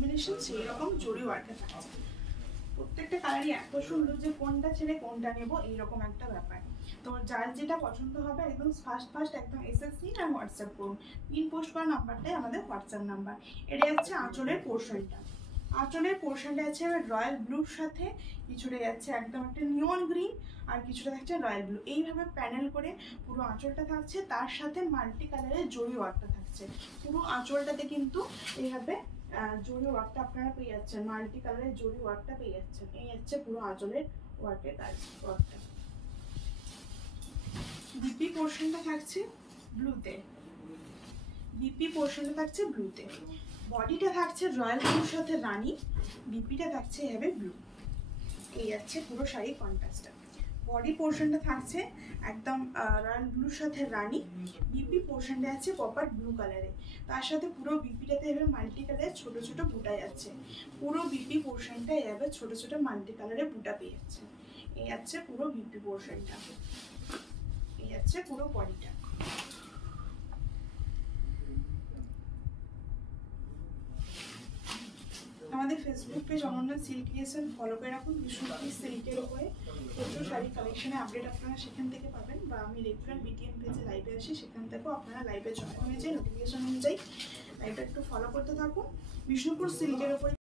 Combination সেই রকম জরি ওয়ার্কটা থাকছে। প্রত্যেকটা কালারই এত সুন্দর যে কোনটা ছেড়ে কোনটা নেব এইরকম একটা ব্যাপার। তো যার যেটা পছন্দ হবে একদম ফার্স্ট একদম এসএস নিন আর হোয়াটসঅ্যাপ করুন। পিন পোস্ট করা নাম্বারটাই আমাদের হোয়াটসঅ্যাপ নাম্বার। এটা হচ্ছে আঁচলের পোর্শনটা। আঁচলের পোর্শনটা আছে রয়্যাল ব্লুর সাথে, কিছুটা যাচ্ছে একদম একটা নিয়ন গ্রিন, আর কিছুটা থাকছে রয়্যাল ব্লু। এইভাবে প্যানেল করে পুরো আঁচলটা থাকছে, তার সাথে মাল্টি কালারের জরি ওয়ার্কটা থাকছে। পুরো আঁচলটাতে কিন্তু এইভাবে জরি ওয়ার্কটা আপনারা পেয়ে যাচ্ছেন, মাল্টি কালারের জরি ওয়ার্কটা পেয়ে যাচ্ছেন। এই হচ্ছে পুরো আঁচলের ওয়ার্কের কাজ ওয়ার্কটা। বিপি পোর্শনটা থাকছে ব্লুতে, বিপি পোর্শনটা থাকছে ব্লুতে। বডিটা থাকছে রয়্যাল ব্লুর সাথে রানী, বিপিটা থাকছে এভাবে ব্লু। এই যাচ্ছে পুরো শাড়ি কন্ট্রাস্টটা। বডি পোর্শনটা থাকছে একদম রয়্যাল ব্লুর সাথে রানী, বিপি পোর্শনটা আছে কপার ব্লু কালারে, তার সাথে পুরো বিপিটাতে এভাবে মাল্টি কালারের ছোট ছোট বুটা যাচ্ছে। পুরো বিপি পোর্শনটা এভাবে ছোট ছোট মাল্টি কালারের বুটা পেয়ে যাচ্ছে। এই যাচ্ছে পুরো বিপি পোর্শনটা। এই যাচ্ছে পুরো বডিটা। আমাদের Facebook page Ananya silk creation follow করে রাখুন। বিষ্ণুপুরি সিল্কের উপরে প্রচুর শাড়ি কালেকশনে আপডেট আপনারা সেখান থেকে পাবেন, বা আমি রেগুলার বিটিএম পেজে লাইভে আসি, সেখান থেকেও আপনারা লাইভে জয়েন হয়ে যায়, নোটিফিকেশন অনুযায়ী লাইভটা একটু ফলো করতে থাকুন। বিষ্ণুপুর সিল্কের উপরে